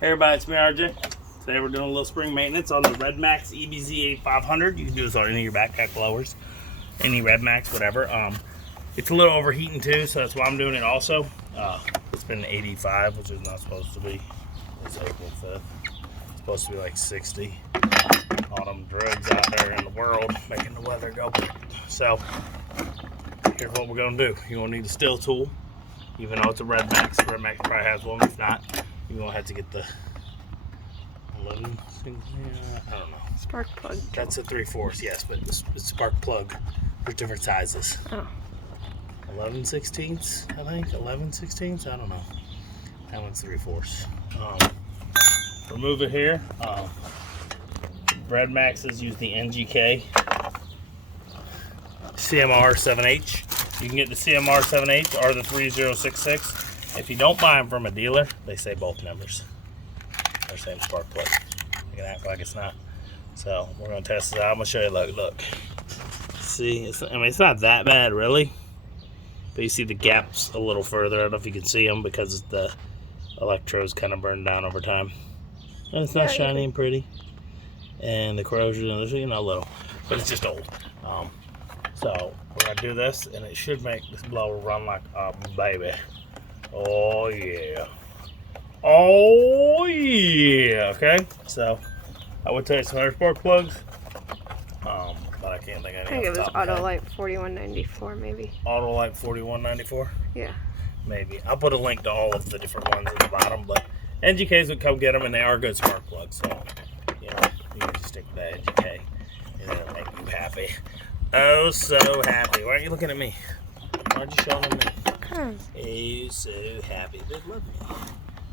Hey everybody, it's me RJ. Today we're doing a little spring maintenance on the Redmax EBZ 8500. You can do this on any of your backpack blowers, any Redmax, whatever. It's a little overheating too, so that's why I'm doing it also. It's been 85, which is not supposed to be. It's April 5th. It's supposed to be like 60. All them drugs out there in the world making the weather go. So here's what we're gonna do. You're gonna need a steel tool, even though it's a Redmax. Redmax probably has one. If not, you're gonna have to get the 11. I don't know. Spark plug. That's a 3/4, yes, but it's spark plug. There's different sizes. Oh. 11/16, I think. 11/16, I don't know. That one's 3/4. Remove it here. Redmaxes use the NGK CMR 7H. You can get the CMR 7H or the 3066. If you don't buy them from a dealer, they say both numbers. They're same spark plug. You can act like it's not. So we're gonna test it out. I'm gonna show you. Look. See, it's not that bad really, but you see the gaps a little further. I don't know if you can see them because the electrodes kind of burned down over time, and it's not shiny and pretty, and the corrosion is, you know, a little, but it's just old. So we're gonna do this, and it should make this blower run like a baby. Oh yeah. Oh yeah. Okay, so I would tell you some other spark plugs, but I can't think of any. I think it was Autolite 4194 maybe. Autolite 4194. Yeah. Maybe. I'll put a link to all of the different ones at the bottom, but NGKs would come get them, and they are good spark plugs. So you know, you can just stick with that NGK, and it'll make you happy. Oh, so happy. Why aren't you looking at me? Why aren't you showing me? Oh, so happy. They love me.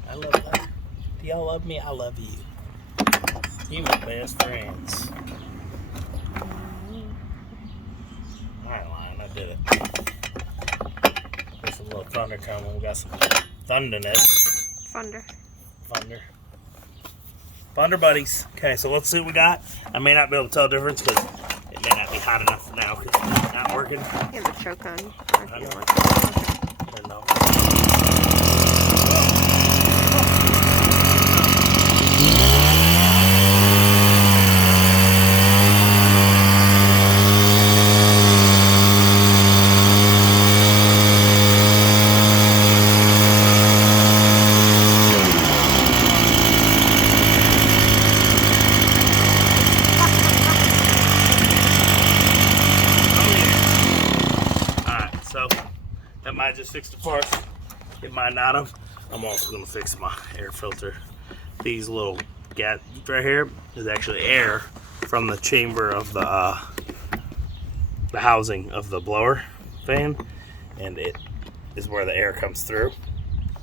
I love them. Do y'all love me? I love you. You my best friends. Alright, Lion, I did it. There's a little thunder coming. We got some thunderness. Thunder. Thunder buddies. Okay, so let's see what we got. I may not be able to tell the difference because it may not be hot enough now because it's not working. You have a choke on. I know. I know. So that might just fix the parts. It might not have. I'm also going to fix my air filter. These little gaps right here is actually air from the chamber of the housing of the blower fan, and it is where the air comes through,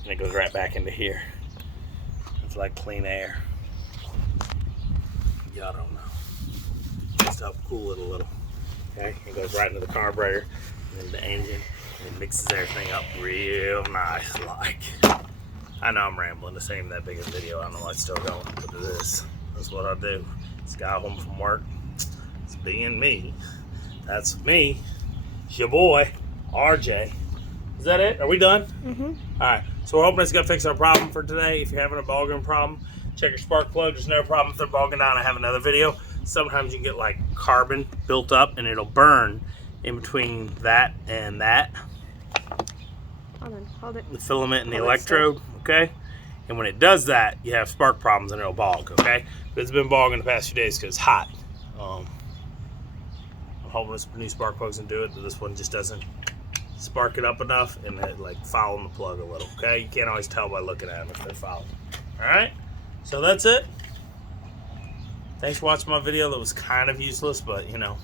and it goes right back into here. It's like clean air. Y'all don't know. Just help cool it a little. Okay, it goes right into the carburetor and the engine. It mixes everything up real nice like. I know I'm rambling. This ain't that big of a video. I know I'm still going, but it is. That's what I do. Just got home from work. It's being me. That's me. It's your boy, RJ. Is that it? Are we done? Mm-hmm. Alright, so we're hoping it's going to fix our problem for today. If you're having a bogging problem, check your spark plug. There's no problem if they're bogging down. I have another video. Sometimes you can get like carbon built up and it'll burn in between that and that. Hold it. The filament and the electrode, okay? And when it does that, you have spark problems and it'll bog, okay? But it's been bogging the past few days because it's hot. I'm hoping this new spark plugs can do it, but this one just doesn't spark it up enough and it like fouling the plug a little, okay? You can't always tell by looking at them if they're fouled. Alright? So that's it. Thanks for watching my video that was kind of useless, but you know,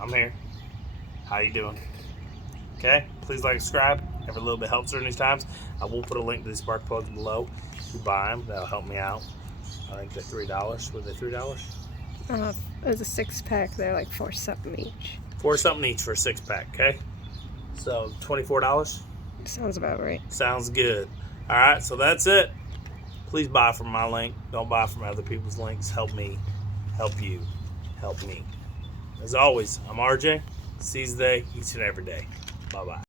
I'm here. How you doing? Okay, please like and subscribe. Every little bit helps during these times. I will put a link to these spark plugs below. If you buy them, that'll help me out. I think they're $3. Were they $3? It was a 6-pack. They're like $4 something each. $4 something each for a 6-pack, okay? So $24? Sounds about right. Sounds good. Alright, so that's it. Please buy from my link. Don't buy from other people's links. Help me. Help you. Help me. As always, I'm RJ. Seize the day, each and every day. Bye-bye.